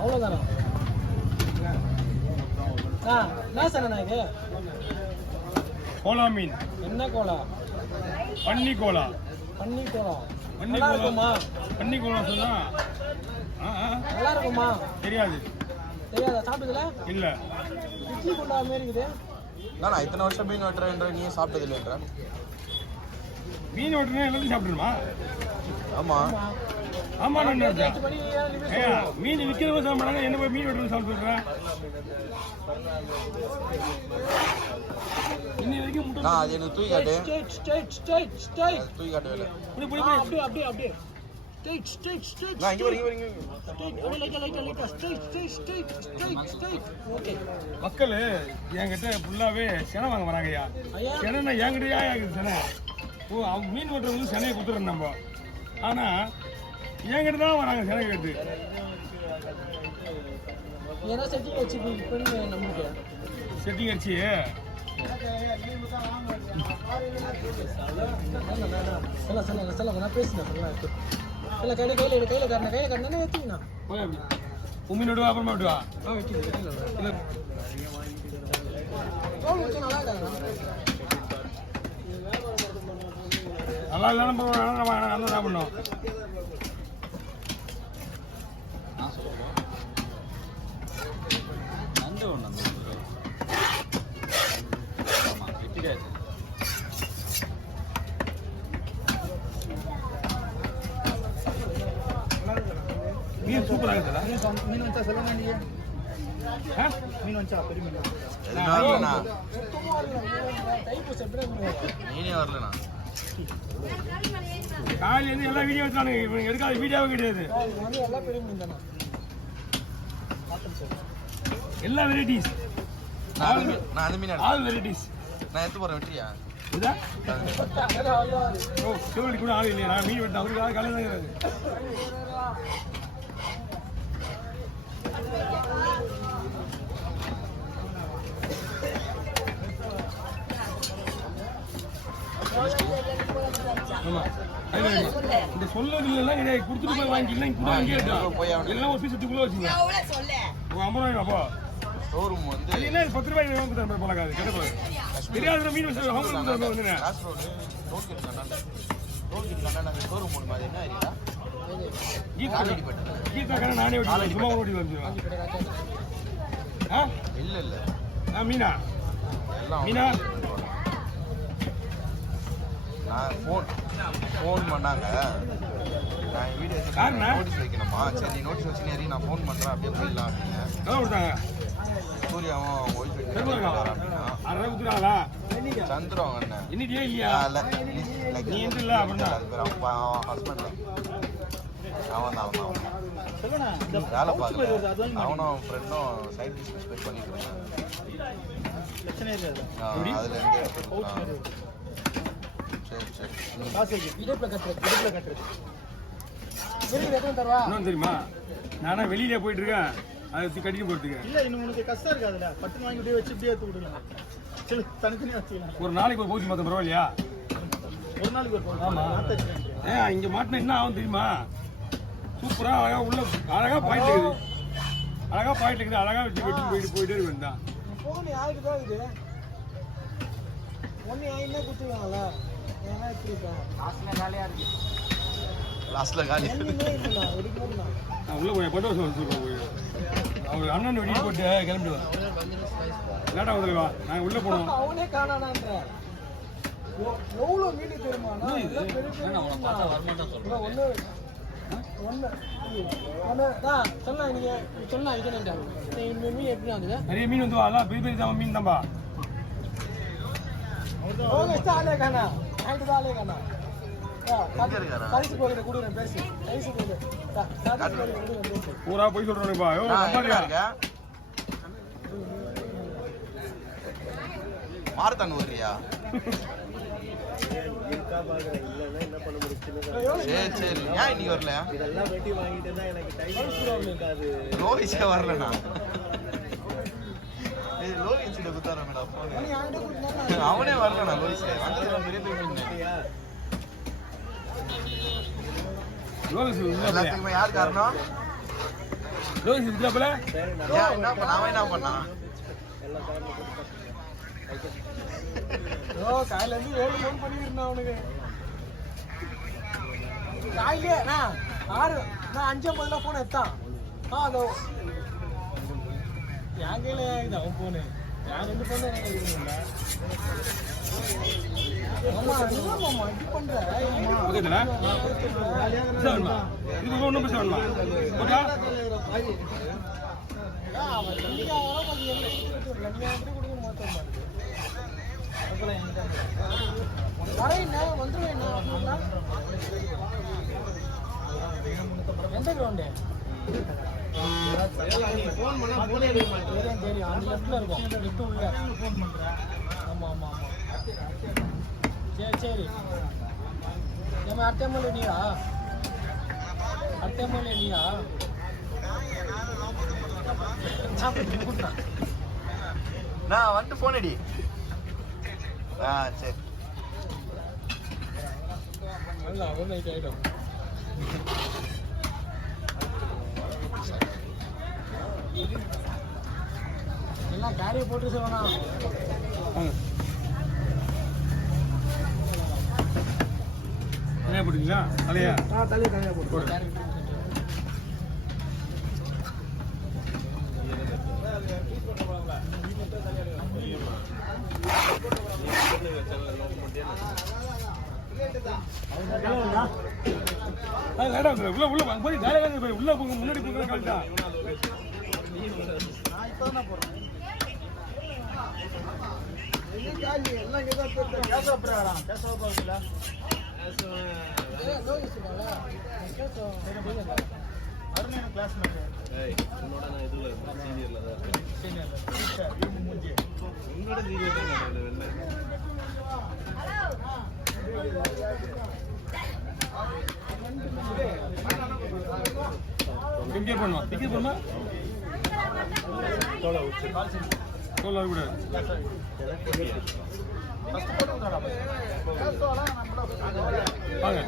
அவ்வளோதானா? என்ன சார் இது? கோலா மீன். என்ன கோலா? பன்னி கோலா. பன்னி கோலா நல்லா இருக்குமா? பன்னி கோலா சொன்னா நல்லா இருக்குமா? தெரியாது. தெரியாதா? சாப்பிட்டதுல இல்ல. இட்லி கொண்டா மாதிரி இருக்குது. நான் இத்தனை வருஷம் மீன் வெட்டுறேன்ற நீ சாப்பிட்டது இல்லைன்ற. மீன் வெட்டுறேன் எல்லாத்தையும் சாப்பிடணுமா? ஆமா ஆமா. மீன் விற்கிறவங்க சாப்பிட மாட்டாங்க, என்ன போய் மீன் வெட்டுறது சாப்பிட்டு சொல்றேன். அது எனக்கு தூக்கி காட்டு. தூக்கி காட்டு வேலை. அப்படியே அப்படியே அப்படியே மக்கள் என்கிட்ட ஃபுல்லாவே செனை வாங்க வராங்கய்யா. செனை என்கிட்டயா செனை. ஓ, மீன் வெட்டுறது செனையை கொடுத்துறோம் நம்ம. ஆனா என்கிட்ட தான் வராங்க செனை கேட்டு. செட்டிங் அடிச்சு மீன் விடுவா, அப்புறமா விடுவா. நல்லா இல்லைன்னா சாப்பிடணும். மீன் சூப்பராக இருக்குதா? மீன் வச்சா சொல்லுங்க. நீங்க மீன் வச்சா பெரிய மீன் மீனே வரலண்ணா. காலையிலேருந்து எல்லா வீடியோ வச்சானுங்க, இவங்க எடுக்காத வீடியோவே கிடையாது. எல்லாம் பெரிய மீன் தானே, எல்லா வெரைட்டிஸ். நான் அந்த மீன் ஆல் வெரைட்டிஸ் நான் எடுத்து போறேன். வெட்டியா இதா? ஓ, சிவனடி கூட ஆள் இல்லையா? நான் மீன் வெட்டேன், அவருக்கு காலையில் தான் கிடையாது. இந்த சொல்லது இல்லைன்னா கொடுத்துட்டு போய் வாங்கிக்கலாம். கூட வாங்கி எல்லாம் ஒரு பீஸ் எடுத்துக்குள்ள வச்சுங்க. 50 ரூபாய்ப்பா ஷோரூம் வந்து என்ன 10 ரூபாய்க்கு வாங்க போலாக்காது. கேட்ட தெரியாத மீன் வந்து ஷோரூம் மூணு மாதிரி என்ன ஏரியா? கீதாக்கான நானே ஓட்டி சும்மா ஓட்டி வந்துடுவேன். இல்ல இல்ல மீனா மீனா நான் ஃபோன் பண்ணாங்க. நான் வீடியோ நோட்டீஸ் வைக்கணுமா? சரி நீ நோட்டீஸ் வச்சு நான் ஃபோன் பண்ணுறேன், அப்படியே போயிடலாம் அப்படின்னு. சூர்யாவும் அவங்க ஒய்ஃப் அப்படின்னா சந்திரம் அண்ணன் இன்னிட்டே இல்லையா? நீ இல்லை அப்படின்னா ஹஸ்பண்ட் அவன் தான் வேலை பார்க்குறேன். அவனும் அவன் ஃப்ரெண்டும் சைட் பிஸ்னஸ் போய் பண்ணிட்டு இருக்காங்க. அதுலேருந்து தெரியுமா? நானா வெளியில போயிட்டு இருக்கேன், அது கட்டிட்டு போறதுக்கு இல்ல. இன்னும் உனக்கு கஷ்டம் இருக்காதுல்ல, பட்டு வாங்கி இப்படியே வச்சு இப்படியே எடுத்து விடலாம். சரி, தனித்தனியா வச்சுக்கலாம். ஒரு நாளைக்கு ஒரு பவுச்சு மாத்தம் பரவாயில்லையா? ஒரு நாளைக்கு ஒரு பவுச்சு. ஆமா, இங்க மாட்டினா என்ன ஆகும் தெரியுமா? சூப்பரா அழகா உள்ள அழகா பாயிண்ட் இருக்குது, அழகா பாயிண்ட் இருக்குது, அழகா வச்சு வெட்டி போயிட்டே இருக்கு. தான் போன யாருக்கு தான் இது ஒன்னு என்ன குத்துவாங்கல்ல, ஏன்னா இப்படி லாஸ்ட்ல காலியா இருக்கு. லாஸ்ட்ல காலி நான் உள்ள போய் பட்டு சொல்லுவேன். அவர் அண்ணன் வெடி போட்டு கிளம்பிடுவேன். லேட்டா வந்துருவா, நாங்கள் உள்ள போனோம். அவனே காணானான்ற எவ்வளோ மீன் தெரியுமா? நிறைய மீன் வந்து வரலாம், பெரிய பெரிய தான் மீன் தான்பா. பூரா போய் சொல்றேன்ப்பா. மாரத்தான் வர்றியா? சரி சரி, ஏன் இன்னைக்கு வரல? லோரிஸே வரலண்ணா. லோகேஷ் கிட்ட குத்தாரா போன் அவனே வரலடா லோகேஷ் வந்து பெரிய பெரிய லோகேஷ் எல்லாத்துக்குமே யார் காரணம் லோகேஷ் இதுல என்ன பண்ண அவன் என்ன பண்ணான் காலையில இருந்து 7 ஃபோன் பண்ணிருந்தேன் அவனுக்கு காலையிலே நான் 5:50 ஃபோன் எடுத்தான் அதோ என் கையில இது அவன் ஃபோனு நான் 2 ஃபோன் தான் எடுக்கணும்டா மாமா இப்படி பண்ற ஓகேடா சார்மா இது ஒண்ணும் பேசணுமா ஓகே அவன் நீங்க வர பாதி நீங்க எப்படி கொடுக்க மாட்டோம் வரேன் வந்துருவேன் எந்த கிரவுண்டு சரி அந்த லெஃப்ட்ல இருக்கும் லெஃப்ட் உள்ள ஃபோன் பண்றேன் ஆமா ஆமா ஆமா சரி சரி நம்ம அர்த்தமல்ல நீயா நான் வந்து போன் அடி சரி ஆயிடும் எல்லாம் கேரியை போட்டு சொல்லணும் தலையா போட்டீங்களா தலையா தலையா போட்டு உள்ள போய் ஜாலியாக உள்ள போங்க முன்னாடி போங்க கரெக்டா டிக்கெட் பண்ணுமா தோலை கூட வாங்க